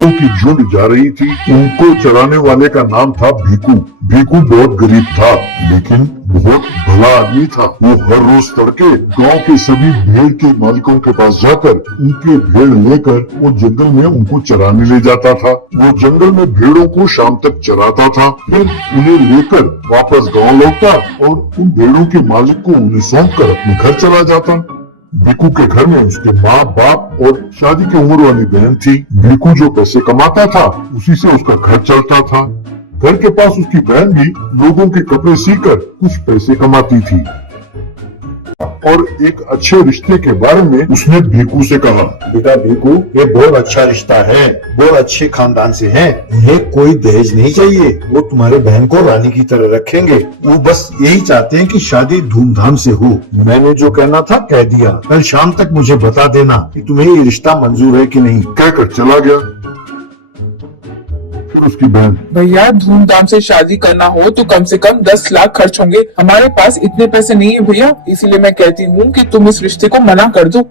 की झुंड जा रही थी। उनको चराने वाले का नाम था भीकू। भीकू बहुत गरीब था, लेकिन बहुत भला आदमी था। वो हर रोज तड़के गांव के सभी भेड़ के मालिकों के पास जाकर उनके भेड़ लेकर वो जंगल में उनको चराने ले जाता था। वो जंगल में भेड़ों को शाम तक चराता था, फिर उन्हें लेकर वापस गांव लौटता और उन भेड़ों के मालिक को उन्हें सौंप कर अपने घर चला जाता। भीकू के घर में उसके माँ बाप और शादी की उम्र वाली बहन थी। भीकू जो पैसे कमाता था उसी से उसका घर चलता था। घर के पास उसकी बहन भी लोगों के कपड़े सीकर कुछ पैसे कमाती थी। और एक अच्छे रिश्ते के बारे में उसने भीकू से कहा, बेटा भीकू, ये बहुत अच्छा रिश्ता है, बहुत अच्छे खानदान से हैं। उन्हें कोई दहेज नहीं चाहिए। वो तुम्हारे बहन को रानी की तरह रखेंगे। वो बस यही चाहते हैं कि शादी धूमधाम से हो। मैंने जो कहना था कह दिया। कल शाम तक मुझे बता देना कि तुम्हें ये रिश्ता मंजूर है कि नहीं। कहकर चला गया। फिर उसकी बहन, भैया धूमधाम से शादी करना हो तो कम से कम 10 लाख खर्च होंगे। हमारे पास इतने पैसे नहीं है भैया, इसीलिए मैं कहती हूँ कि तुम इस रिश्ते को मना कर दो।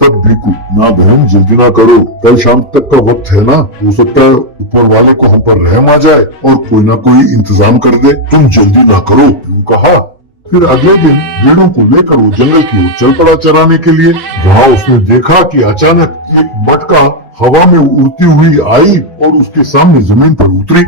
तब भीकू, ना बहन जल्दी ना करो, कल शाम तक का वक्त है ना। हो सकता है ऊपर वाले को हम पर रहम आ जाए और कोई ना कोई इंतजाम कर दे। तुम जल्दी ना करो, यूं कहा। फिर अगले दिन भेड़ों को लेकर वो जंगल की ओर चल पड़ा चराने के लिए। वहाँ उसने देखा कि अचानक एक मटका हवा में उड़ती हुई आई और उसके सामने जमीन पर उतरी।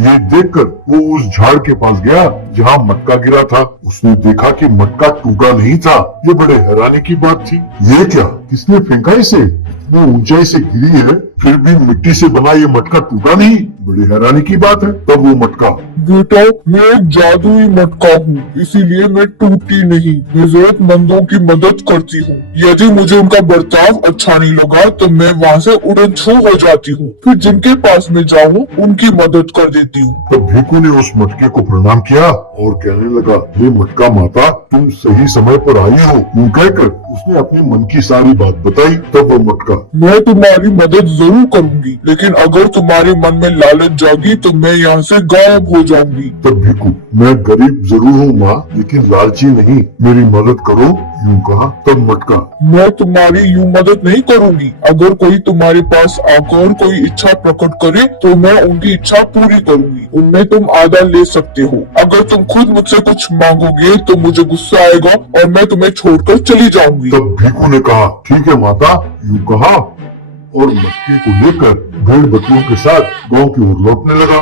ये देखकर वो उस झाड़ के पास गया जहाँ मटका गिरा था। उसने देखा कि मटका टूटा नहीं था। ये बड़े हैरानी की बात थी। ये क्या, किसने फेंका इसे? इतनी ऊंचाई से गिरी है, फिर भी मिट्टी से बना ये मटका टूटा नहीं। बड़ी हैरानी की बात है। तब वो मटका, बेटा मैं एक जादुई मटका हूँ, इसीलिए मैं टूटी नहीं। मैं जरूरतमंदों की मदद करती हूँ। यदि मुझे उनका बर्ताव अच्छा नहीं लगा तो मैं वहाँ से उड़न छू हो जाती हूँ, फिर जिनके पास मैं जाऊँ उनकी मदद कर देती हूँ। तब भीकू ने उस मटके को प्रणाम किया और कहने लगा, ये मटका माता, तुम सही समय पर आई हो। यूं कहकर उसने अपने मन की सारी बात बताई। तब वो मटका, मैं तुम्हारी मदद जरूर करूँगी, लेकिन अगर तुम्हारे मन में लालच जागी तो मैं यहाँ से गायब हो जाऊंगी। तब भीकू, मैं गरीब जरूर हूँ माँ, लेकिन लालची नहीं, मेरी मदद करो, यूं कहा। तब मटका, मैं तुम्हारी यूं मदद नहीं करूंगी। अगर कोई तुम्हारे पास आकर कोई इच्छा प्रकट करे तो मैं उनकी इच्छा पूरी करूंगी। उनमें तुम आधा ले सकते हो। अगर तुम खुद मुझसे कुछ मांगोगे तो मुझे गुस्सा आएगा और मैं तुम्हें छोड़कर चली जाऊंगी। तब भीकू ने कहा, ठीक है माता, यूं कहा और मटके को लेकर भेड़ बकरियों के साथ गांव की ओर लौटने लगा।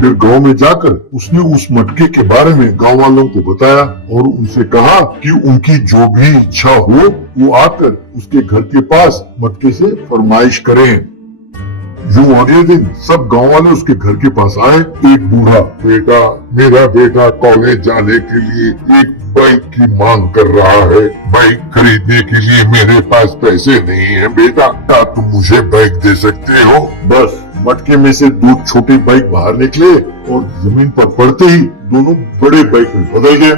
फिर गांव में जाकर उसने उस मटके के बारे में गांव वालों को बताया और उनसे कहा कि उनकी जो भी इच्छा हो वो आकर उसके घर के पास मटके से फरमाइश करें। यूं अगले दिन सब गांव वाले उसके घर के पास आए। एक बूढ़ा, बेटा, मेरा बेटा कॉलेज जाने के लिए एक बाइक की मांग कर रहा है। बाइक खरीदने के लिए मेरे पास पैसे नहीं है बेटा, क्या तुम मुझे बाइक दे सकते हो? बस मटके में से 2 छोटे बाइक बाहर निकले और जमीन पर पड़ते ही दोनों बड़े बाइक में बदल गए।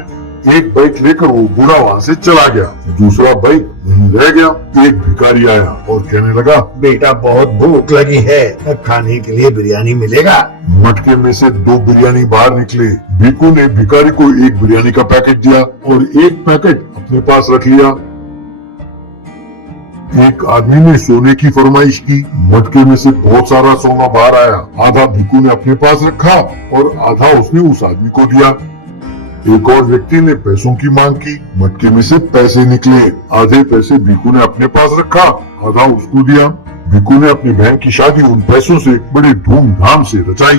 एक बाइक लेकर वो बूढ़ा वहाँ से चला गया, दूसरा बाइक वहीं रह गया। एक भिखारी आया और कहने लगा, बेटा बहुत भूख लगी है, खाने के लिए बिरयानी मिलेगा? मटके में से 2 बिरयानी बाहर निकले। भीकू ने भिखारी को एक बिरयानी का पैकेट दिया और एक पैकेट अपने पास रख लिया। एक आदमी ने सोने की फरमाइश की। मटके में से बहुत सारा सोना बाहर आया। आधा भीकू ने अपने पास रखा और आधा उसने उस आदमी को दिया। एक और व्यक्ति ने पैसों की मांग की। मटके में से पैसे निकले। आधे पैसे भीकू ने अपने पास रखा, आधा उसको दिया। भीकू ने अपनी बहन की शादी उन पैसों से बड़े धूमधाम से रचाई।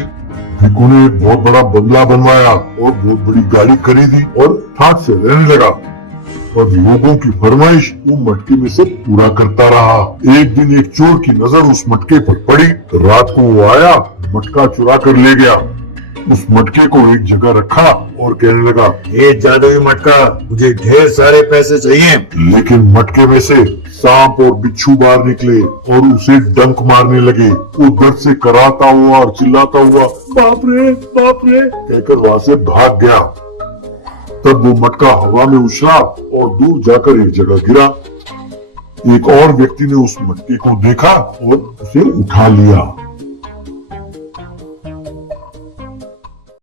भीकू ने एक बहुत बड़ा बंगला बनवाया और बहुत बड़ी गाड़ी खरीदी और ठाट से रहने लगा और लोगों की फरमाइश वो मटके में से पूरा करता रहा। एक दिन एक चोर की नजर उस मटके पर पड़ी। रात को वो आया, मटका चुरा कर ले गया। उस मटके को एक जगह रखा और कहने लगा, ये जादुई मटका, मुझे ढेर सारे पैसे चाहिए। लेकिन मटके में से सांप और बिच्छू बाहर निकले और उसे डंक मारने लगे। वो दर्द से कराता हुआ और चिल्लाता हुआ बाप रे कहकर वहाँ से भाग गया। तब वो मटका हवा में उछला और दूर जाकर एक जगह गिरा। एक और व्यक्ति ने उस मटके को देखा और उसे उठा लिया।